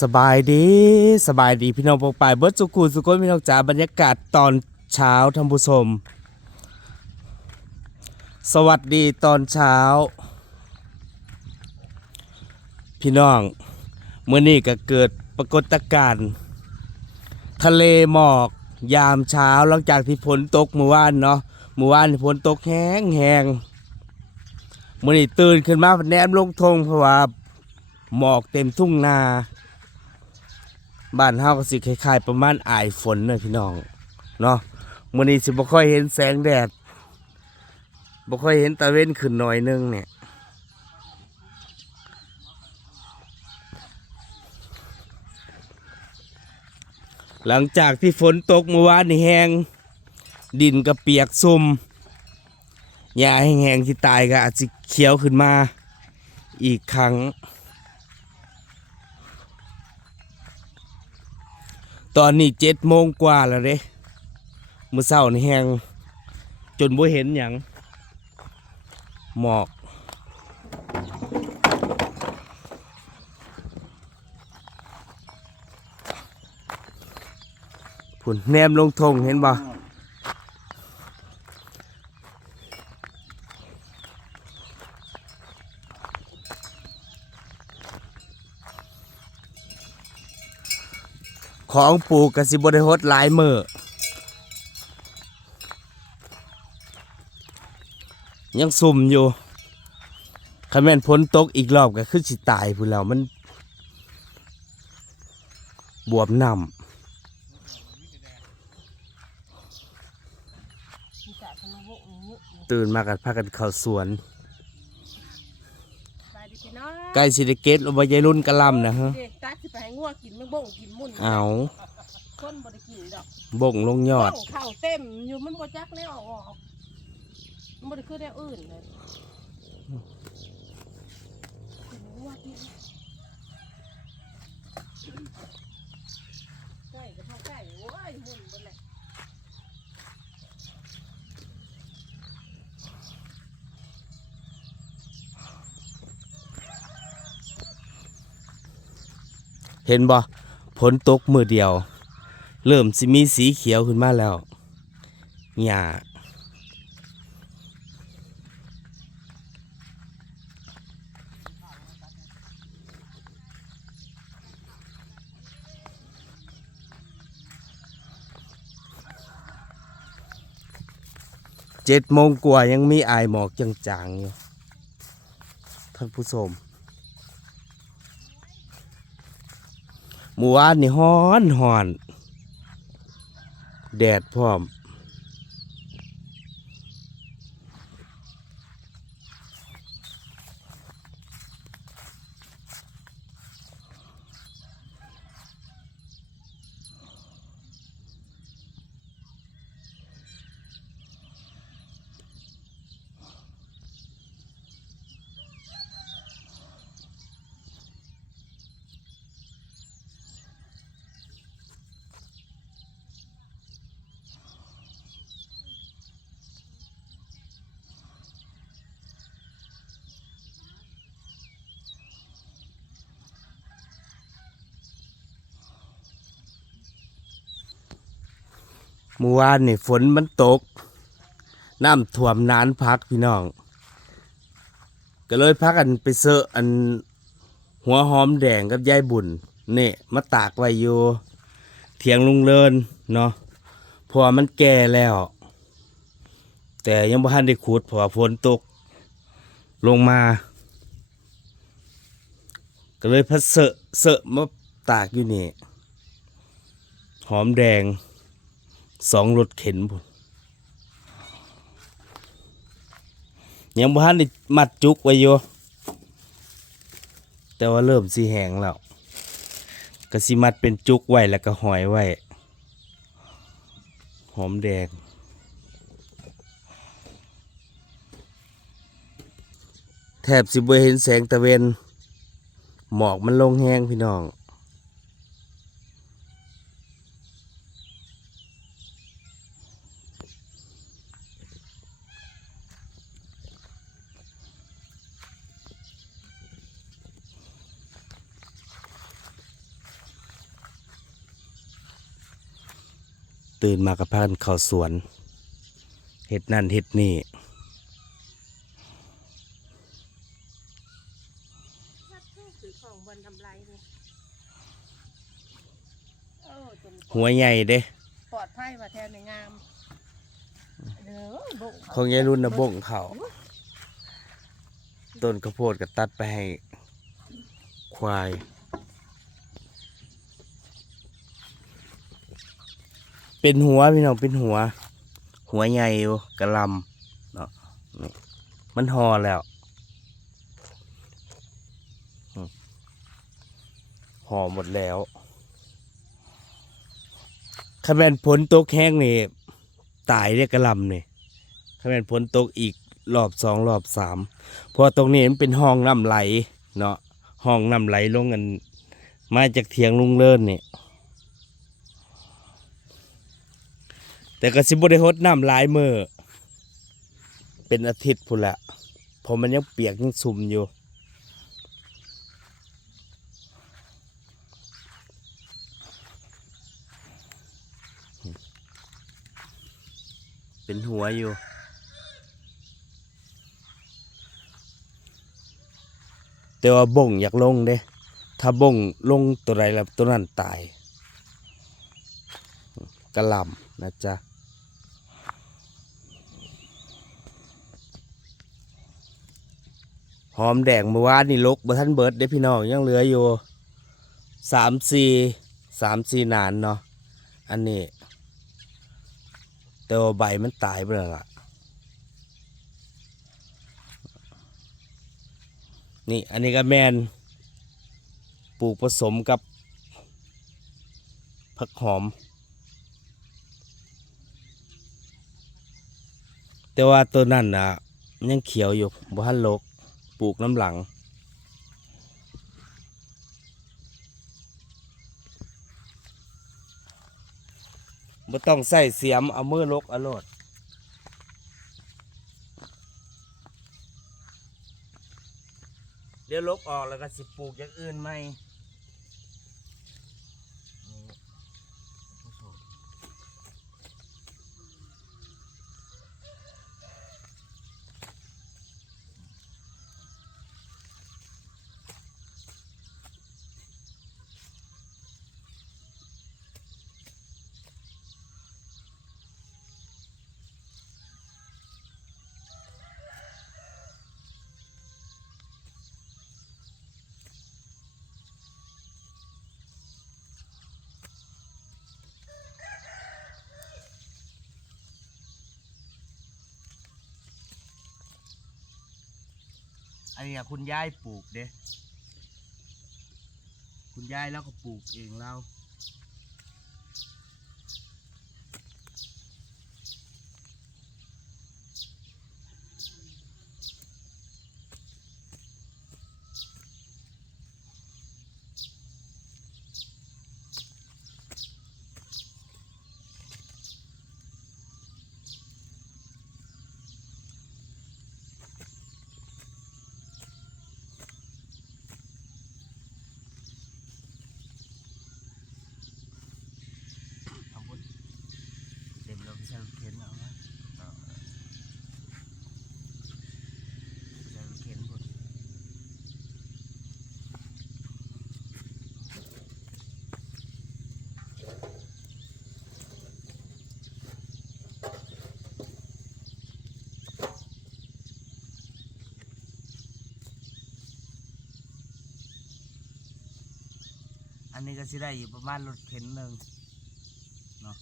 สบายดีสบายดีพี่น้องปกปายเบิร์ดสุกูสุกนพี่น้องจ๋าบรรยากาศตอนเช้าท่านผู้ชม สวัสดีตอนเช้า พี่น้องเมื่อนี้ก็เกิดปรากฏการณ์ทะเลหมอกยามเช้าหลังจากที่ฝนตกเมื่อวานเนาะเมื่อวานฝนตกแห้งแห้งเมื่อนี้ตื่นขึ้นมาแนมลงทงเพราะว่าหมอกเต็มทุ่งนา บ้านเฮาก็สิคล้ายๆประมาณอายฝนเลยพี่น้องเนาะมื้อนี้สิบ่ค่อยเห็นแสงแดดบ่ค่อยเห็นตะเว้นขึ้นหน่อยนึงเนี่ยหลังจากที่ฝนตกเมื่อวานนี่แห้งดินก็เปียกซุ่มหญ้าแห้งๆที่ตายก็อาจสิเขียวขึ้นมาอีกครั้ง ตอนนี้เจ็ดโมงกว่าแล้วเด้มื้อเช้านี่แห้งจนบ่เห็นหยังหมอกผุนแนมลงทงเห็นบ่ ของปลูกกสิบได้ฮดหลายมือยังสุ่มอยู่คันแม่นพ้นตกอีกรอบก็คือสิตายพูนแล้วมัน บวมน้ำตื่นมากันพากันเข้าสวน พี่น้องใกล้สิได้เก็ตลงไปยายรุ่นกะหลำนะฮะ เด็กตัดสิไปให้งัวกินมันบ่งกินมุ่นเอาคนบ่ได้กินดอกบ่งลงยอด บ่งข้าวเต็มอยู่มันบ่จักแนวออกมันบ่ได้คือแนวอื่นเลยงัวกินไก่กับข้าวไก่โอ้ยมุ่นเบิดเลย เห็นบ่ฝนตกมือเดียว เริ่มสิมีสีเขียวขึ้นมาแล้วหญ้าเจ็ดโมงกว่ายังมีอายหมอกจางๆอยู่ท่านผู้ชม หมู่บ้านนี่ฮ้อนฮ้อน แดดพร้อม เมื่อวานนี่ฝนมันตก น้ำท่วมนานพักพี่น้อง ก็เลยพักกันไปเซอะอันหัวหอมแดงกับยายบุญนี่มาตากไว้อยู่เถียงลุงเลินเนาะพราะว่ามันแก่แล้ว แต่ยังบ่ทันได้ขุดเพราะว่าฝนตก ลงมา ก็เลยพัดเสอะเสอะมาตากอยู่นี่ หอมแดง สองรถเข็นพุ่นยังบ่ทันได้มัดจุกไว้อยู่แต่ว่าเริ่มสีแหงแล้วก็สิมัดเป็นจุกไว้แล้วก็หอยไว้ หอมแดงแทบสิบ่เห็นแสงตะเวน หมอกมันลงแห้งพี่น้อง ตื่นมากับพากันเข้าสวนเฮ็ดนั่นเฮ็ดนี่คือของบนทำไรเนี่ยเออจนหัวใหญ่เด้ปลอดภัยว่าแทนในงามเด้อบุกของยายรุ่นนะบ่งเขาต้นข้าวโพดก็ตัดไปให้ควาย เป็นหัวพี่น้องเป็นหัว หัวใหญ่อยู่กระลำเนาะมันหอแล้วห่อหมดแล้วคะแนนผลตกแห้งนี่ตายเรียกกระลำนี่คะแนนผลตกอีกรอบสองรอบสามพราะตรงนี้มันเป็นห้องน้ำไหล เนาะห้องน้ำไหลลงกัน มาจากเทียงลุงเลิศนี่ย แต่ก็สิบได้หดน้ำหลายมือเป็นอาทิตย์พุ่นละเพราะมันยังเปียกยังสุ่มอยู่เป็นหัวอยู่แต่ว่าบ่งอยากลงเด้ ถ้าบ่งลงตัวใดแล้วตัวนั้นตายกระลำนะจ๊ะ อมแดงเมื่อวานนี่ลกบ่ทันเบิร์ดเด้พี่น้องยังเหลืออยู่สามสี่สามสี่นานเนาะอันนี้แต่ว่าใบมันตายไปแล้วล่ะนี่อันนี้ก็แมนปลูกผสมกับผักหอม แต่ว่าตัวนั้นอะยังเขียวอยู่บ่ทันโลก ปลูกน้ำหลัง บ่ต้องใส่เสียมเอามือลกอาโลดเดี๋ยวลกออกแล้วก็สิปลูกอย่างอื่นไหม อันนี้คุณยายปลูกเด้ คุณยายแล้วก็ปลูกเองเราพุเต็มเราไม่ใช่รถเข็นเอานะเอาใช่รถเข็นพุดอั นนี้ก็สิได้อยู่ประมาณรถเข็นหนึ่งเนาะ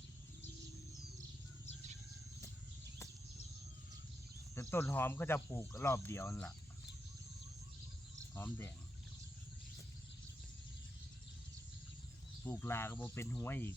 แต่ต้นหอมก็จะปลูกรอบเดียวนั่นแหละหอมแดงปลูกลาก็บเป็นหัวอีก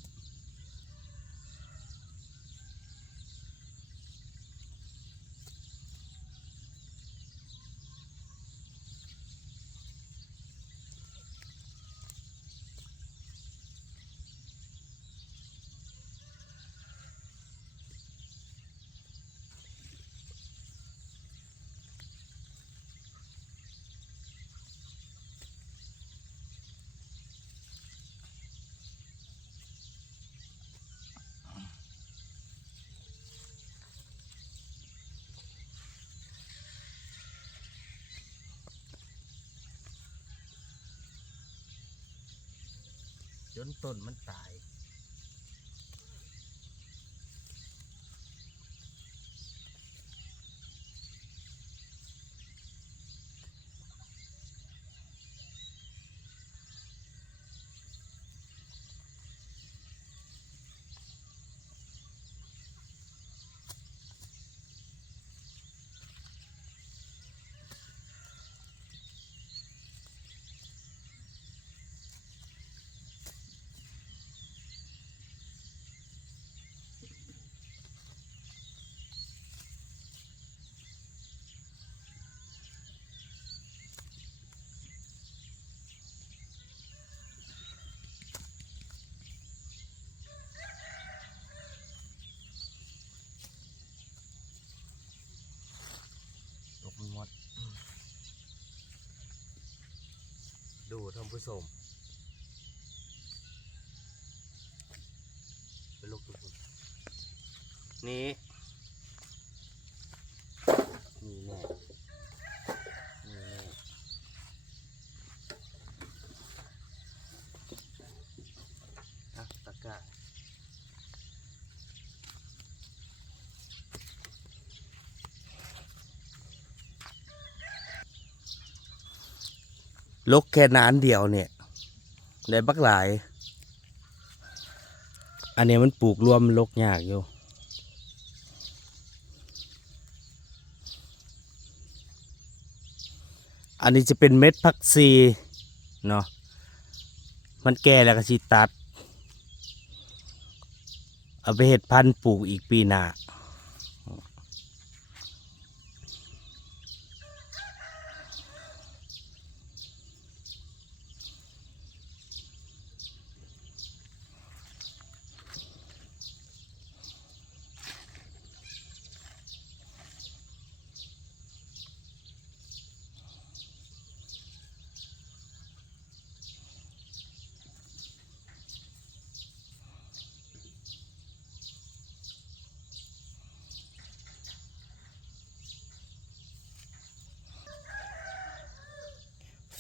นต้นมันตาย ลกมันหมด ดู ท่านผู้ชมไปลกทุกคนนี่นี่แน่นี่แน่อะตะกร้า ลกแค่นานเดียวเนี่ยได้บักหลาย อันนี้มันปลูกรวมลกยากอยู่อันนี้จะเป็นเม็ดพักซีเนาะมันแก่แล้วก็สิตัด เอาไปเห็ดพันธุ์ปลูกอีกปีหน้า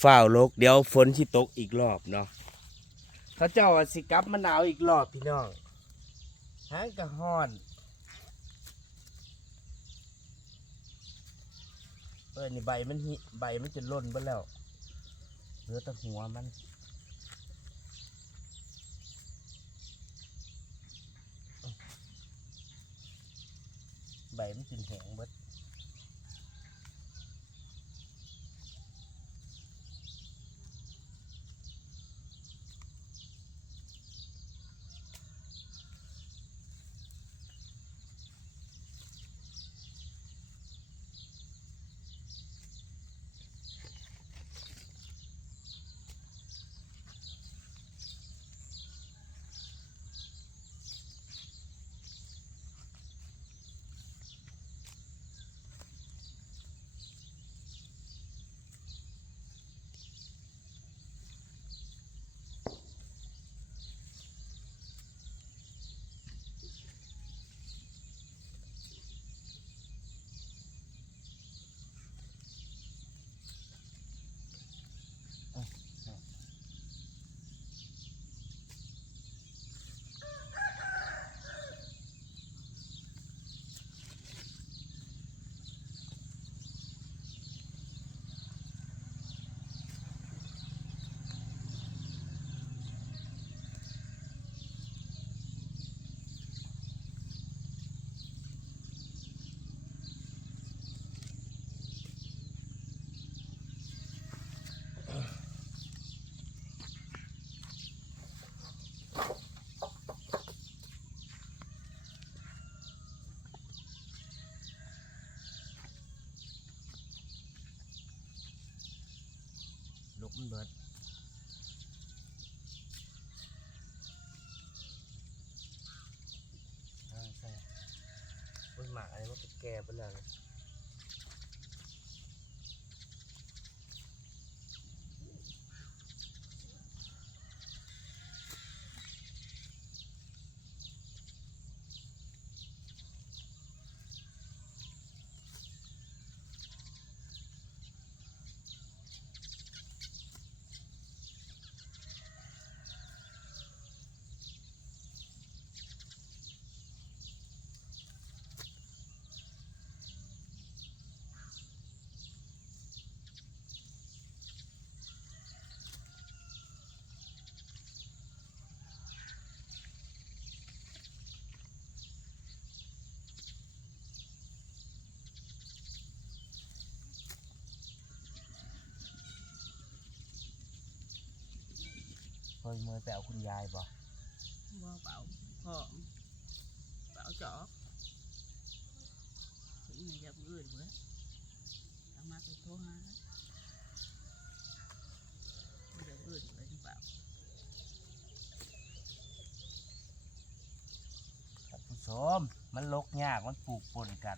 ฝ้าวลก เดี๋ยวฝนที่ตกอีกรอบเนาะเขาเจ้าว่าสิกลับมะนาวอีกรอบพี่น้องหางกระฮ้อนเออนี่ใบมันหิใบมันจะล่นไปแล้วเหลือแต่หัวมันใบมันกินแหงเบิด อะไรมันก็แก่ไปแล้ว นะอยมือไปเอาคุณยายบ่บ่เปล่าพ่อเปล่าจอกถึงมันจะมืดเว้ยเอามาไปโทรหามันจะมืดเลยหรือเปล่าท่านผู้ชมมันลกยากมันปลูกปนกัน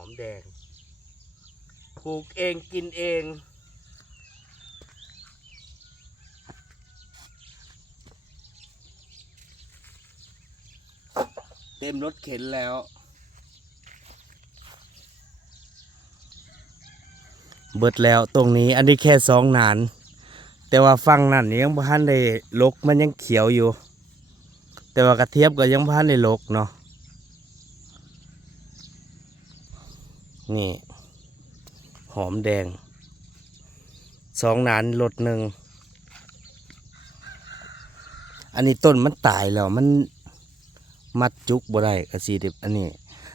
อมแดง ปลูกเองกินเอง เต็มรถเข็นแล้ว เบิดแล้วตรงนี้อันนี้แค่สองหนาน แต่ว่าฟังนั่นยังพันได้ลกมันยังเขียวอยู่ แต่ว่ากระเทียบก็ยังพันได้ลกเนาะ นี่ หอมแดง สองหนานรถหนึ่ง อันนี้ต้นมันตายแล้ว มันมัดจุกบ่ได้ก็สีดิบอันนี้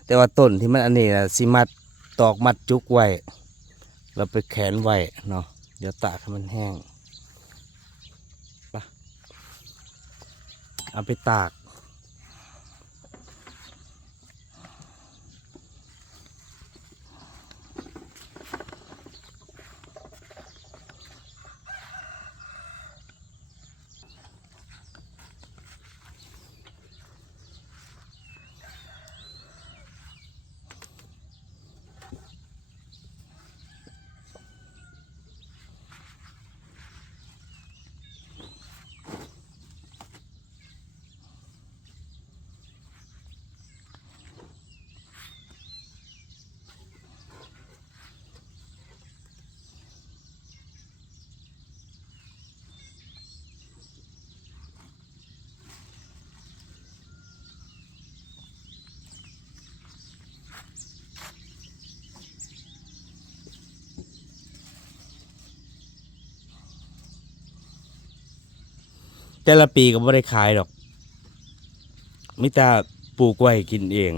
แต่ว่าต้นที่มันอันนี้นะสิมัดตอกมัดจุกไว้ เราไปแขนไว้เนาะ เดี๋ยวตากให้มันแห้งไปเอาไปตาก แต่ละปีก็ไม่ได้ขายดอกมิตาปลูกไว้กินเอง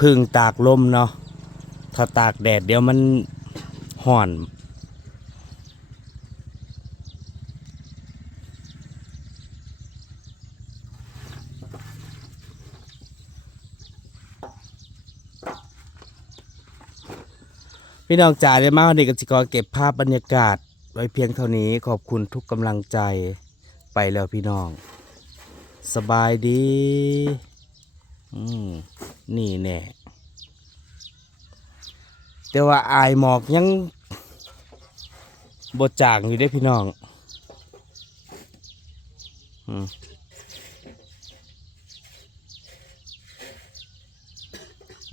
พึ่งตากลมเนาะถ้าตากแดดเดี๋ยวมันห่อน พี่น้องจ๋าได้มาวันนี้กสิขอเก็บภาพบรรยากาศ ไว้เพียงเท่านี้ขอบคุณทุกกำลังใจไปแล้วพี่น้อง สบายดี อืมนี่แน่แต่ว่าอายหมอกยังบดจางอยู่ได้พี่น้องอืม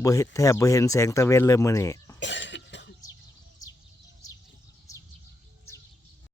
บ่เห็นแทบบ่เห็นแสงตะเวนเลยมื้อนี้